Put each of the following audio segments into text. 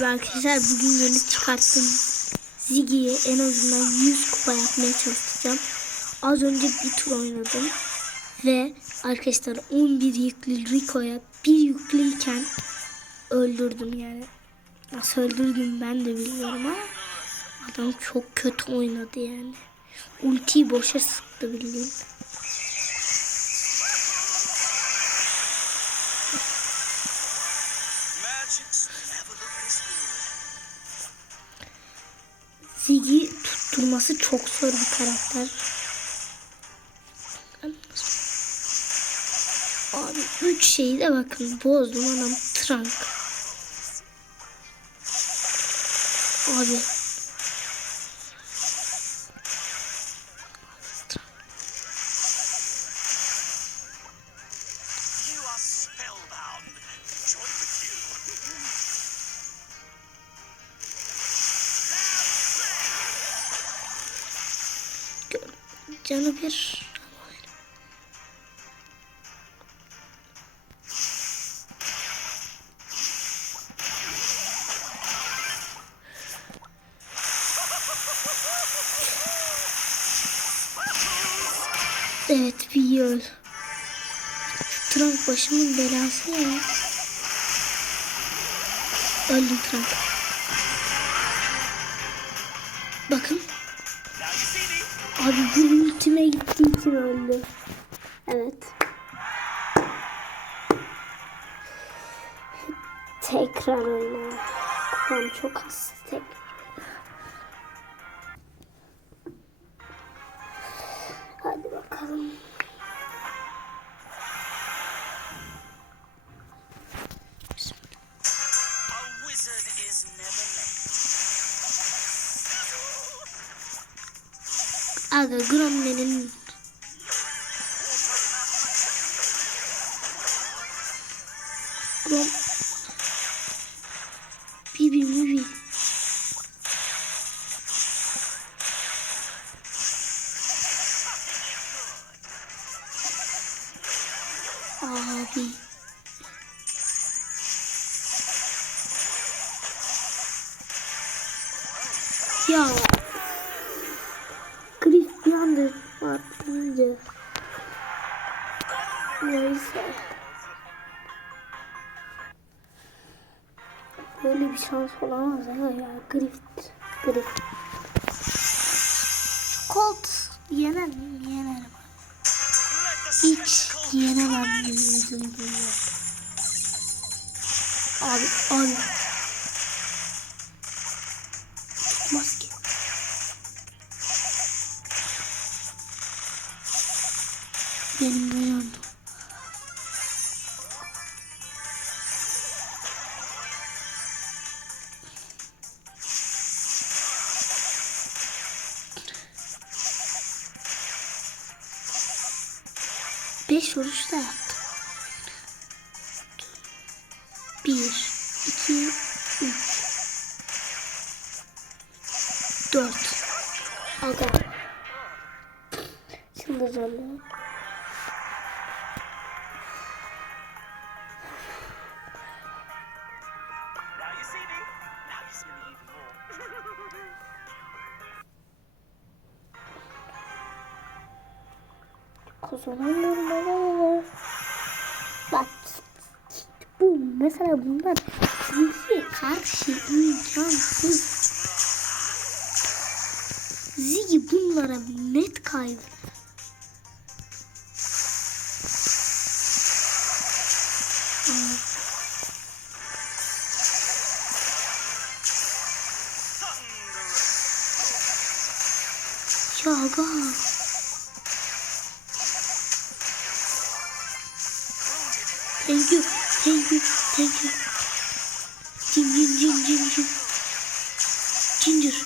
Merhaba arkadaşlar. Bugün yeni çıkarttım Ziggy'ye en azından 100 kupa yapmaya çalışacağım. Az önce bir tur oynadım. Ve arkadaşlar 11 yüklü Rico'ya bir yüklüyken öldürdüm yani. Nasıl öldürdüm ben de bilmiyorum ama adam çok kötü oynadı yani. Ultiyi boşa sıktı bildiğin. Ziggy tutturması çok zor bir karakter. Abi üç şeyi de bakın bozdum adam Trunk. Abi. Bir. Evet bir yıl. Şu Trump başımın belası ya. Öldüm Trump. Bakın. Abi ultime gittiği için öldü. Evet. Tekrar oyna. Kupam çok az. ви ви ви ви şans olamaz ama ya. Griff. Griff. Colt yener mi? Yener. Let the Hiç yenemem. Abi abi. 5 vuruş da yaptım. 1 2 mesela bunlar Ziggy'ye karşı imkansız. Ziggy bunlara net kaydı. Thank you. Cin cin cin cin cin. Ginger.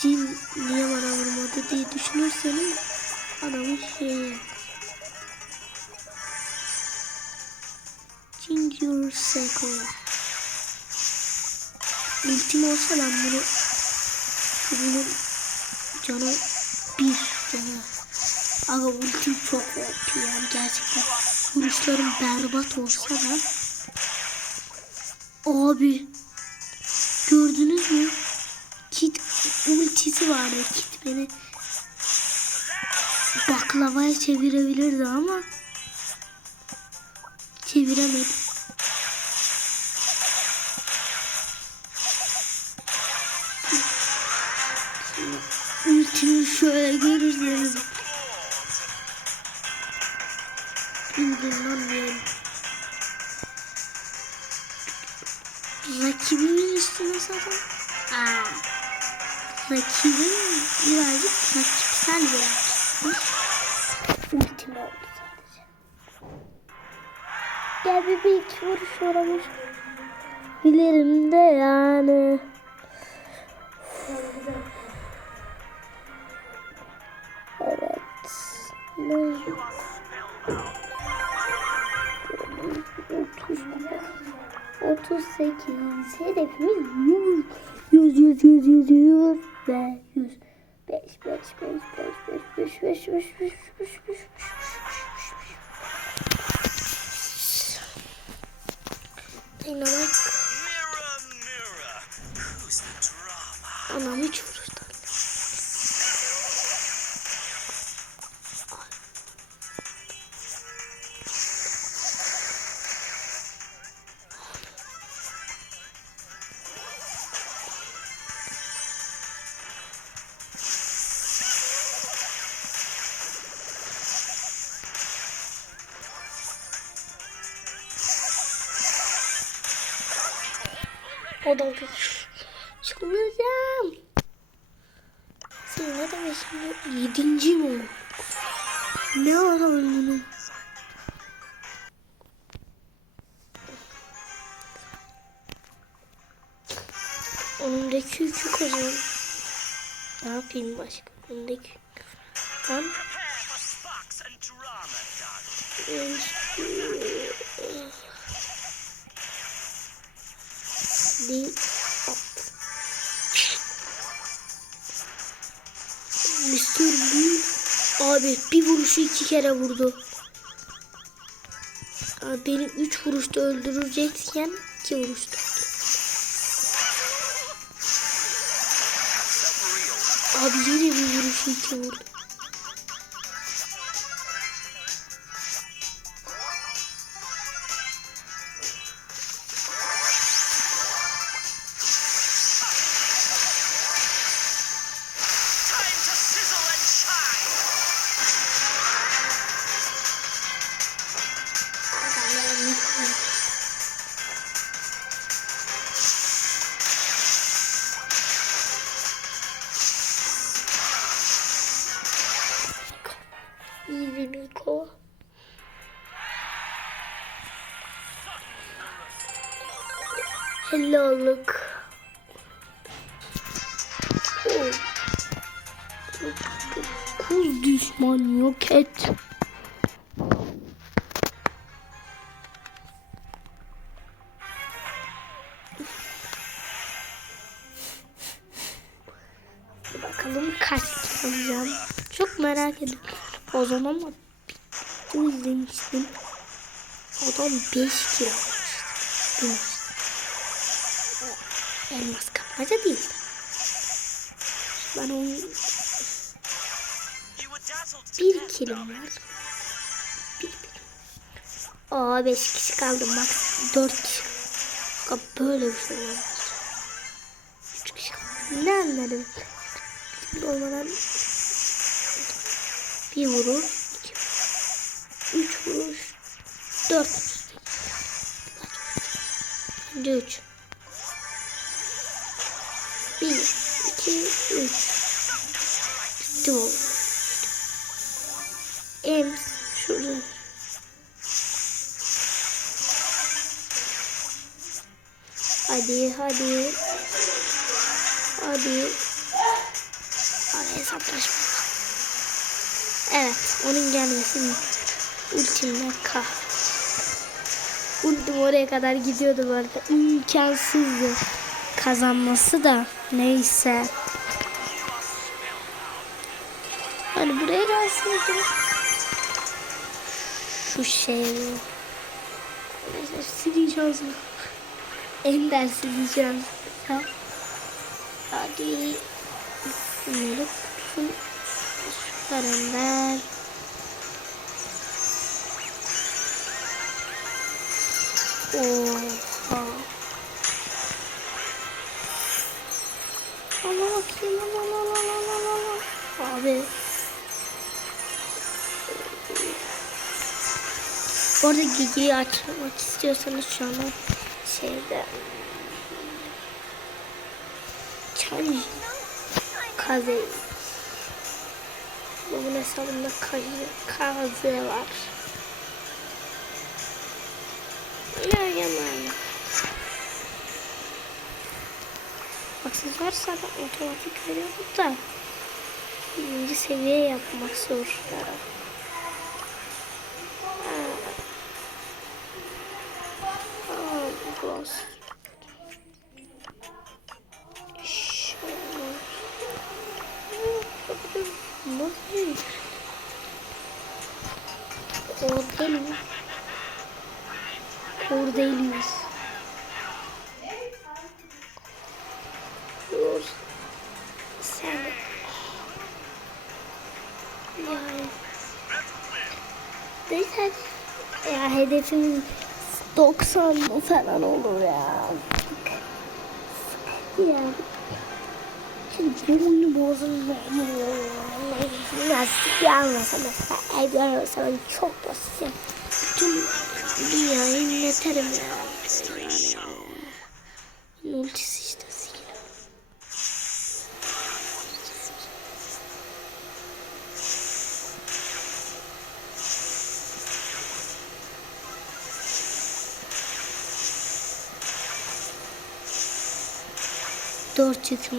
Cin niye bana vurmadı diye düşünürseniz adamın şeyi. Ginger Seko. Ultim olsa ben bunu bunun canı bir canı. Aga ultim çok OP yani gerçekten vuruşlarım berbat olsa da Abi. Gördünüz mü? Kit ultisi vardı. Kit beni baklavaya çevirebilirdi ama çeviremedi. Ultimi şöyle görürseniz bildiğinden diyelim. Rakibimin üstüne zaten Aa, rakibim birazcık rakipsel bir rakipmiş. Ultim oldu sadece. Gel bir, bir iki vuruş uğramış. Bilirim de yani. Evet. Ne? 38 hedefimiz 100 100 100 100 100 100 ve 100 5 5 5 5 5 5 5 5 5 5 5 Yine bak Mirror, mirror, who's the drama? anam hiç vuruştan. Odan çıldıracağım. Sen ne demek şimdi? Yedinci mi? Ne ara öldün? Önümdeki yükü kazan. Ne yapayım başka? Önümdeki Ben Prepare Değil. Mr. Bean abi bir vuruşu iki kere vurdu. Abi beni üç vuruşta öldürecekken iki vuruşta. Abi yine bir vuruşu iki vurdu. Oh. Kuz düşman yok et. Bakalım kaç alacağım. Çok merak ediyorum. O zaman ama bir izlemiştim. Adam 5 kilo almıştı. Elmas kapmaca değil. Ben onu You were dazzled to bir kilim var. Bir bir. Aa 5 kişi kaldım bak. 4 kişi. Bak böyle bir şey olamaz. 3 kişi kaldı. Ne anladım? Olmadan bir vuruş, iki vuruş, üç vuruş, dört. Bence üç. Hadi hadi. Hadi. Hadi hesaplaşma. Evet onun gelmesi ultimle K. Ultim oraya kadar gidiyordu bu arada. İmkansızdı kazanması da neyse. Hani buraya gelseydi. Şu şey. Neyse sileceğiz. Ender diyeceğim. Ya. Hadi. Bunları tutsun. Süper Ender. Oha. Ama bakayım. la, la, la, la, la. Abi. Bu arada Gigi'yi açmak istiyorsanız şu an şeyde Çay Kaze Babamın hesabında Kaze var. Ya yaman. Haksız varsa da otomatik veriyordu da birinci seviye yapmak zor. Şöyle. Nasıl? Kordelius. Kordelius. Dur. Sen. Yani. Neyse. Ya hedefimiz 90 mı falan olur ya. Ya. Şimdi bu oyunu bozulmuyor. Lastik yanmasa mesela evler olsa ben çok basit. Tüm dünyayı inleterim ya. Dört yük mü?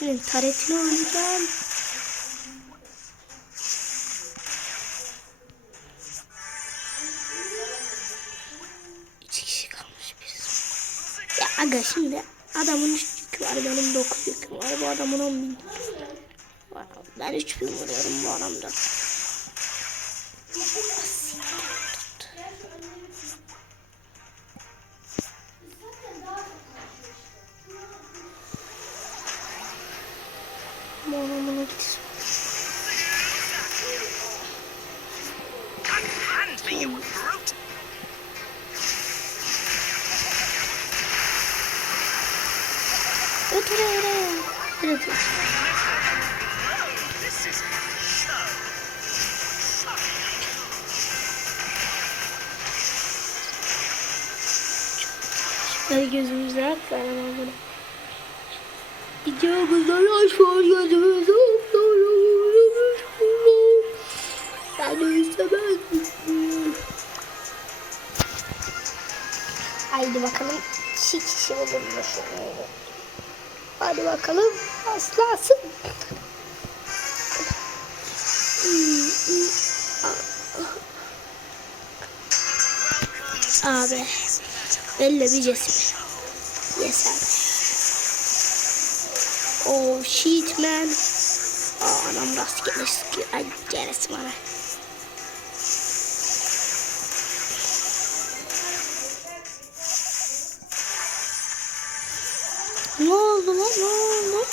Kesin taretini oynayacağım. İki kişi kalmış biz. Ya aga şimdi adamın üç yükü var benim dokuz yüküm var bu adamın on bin var. Ben üç bin vuruyorum bu adamda. Videomuzdan aşağı gözümüzde ak Ben de istemezdim. Haydi bakalım iki kişi bulunmuş. Hadi bakalım aslansın. Abi belli bir cesim. Yes abi. Oh shit man. Aa, anam rastgele sıkıyor. Ay gerisi bana. Ne oldu lan? Ne oldu?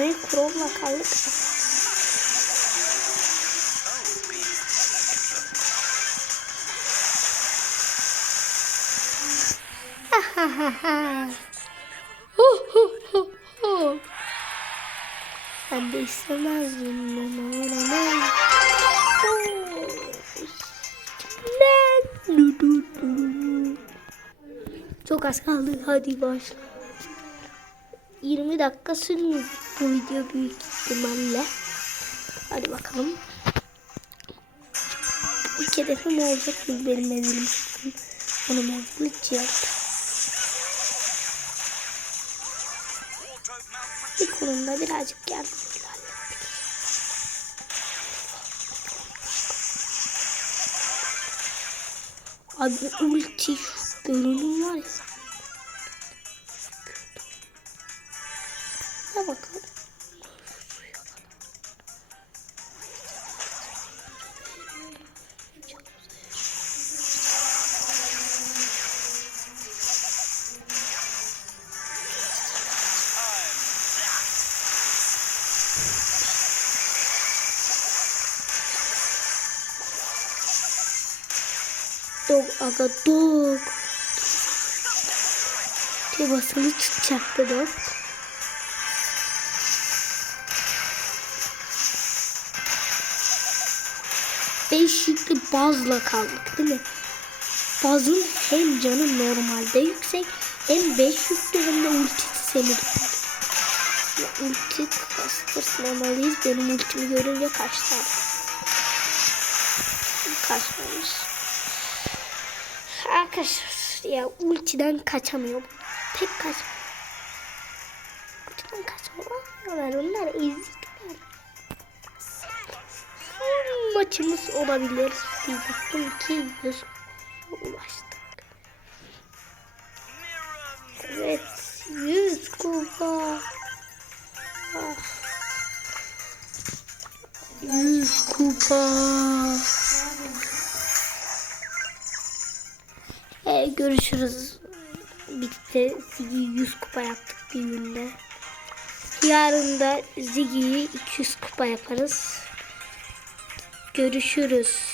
Saçmayı kuromla kaldık. Ben de istemezdim ama olamam. Ben. Çok az kaldı. Hadi başla. 20 dakika sürmüyor bu video büyük ihtimalle. Hadi bakalım. İlk hedefim olacak çünkü benim çıksın. Onu mevcut malfunction. Bir konuda birazcık hallettik. Abi ulti görünüm var ya. Ne bakalım. Dog aga dog. Tebasını tutacaktı dog. Beş yüklü bazla kaldık değil mi? Bazın hem canı normalde yüksek hem beş yüklü hem de ultisi seni ulti kastırsmamalıyız. Benim ultimi görünce kaçtı. Kaçmamış. Arkadaşlar ya ultiden kaçamıyor. Tek kaç. Ultiden kaçamıyorlar. Onlar ezikler. Son maçımız olabilir. Diyecektim ki 100 ulaştık. Evet 100 kupa. Ah. 100 kupa. Ee, görüşürüz. Bitti. Ziggy 100 kupa yaptık bir günde. Yarın da Ziggy'yi 200 kupa yaparız. Görüşürüz.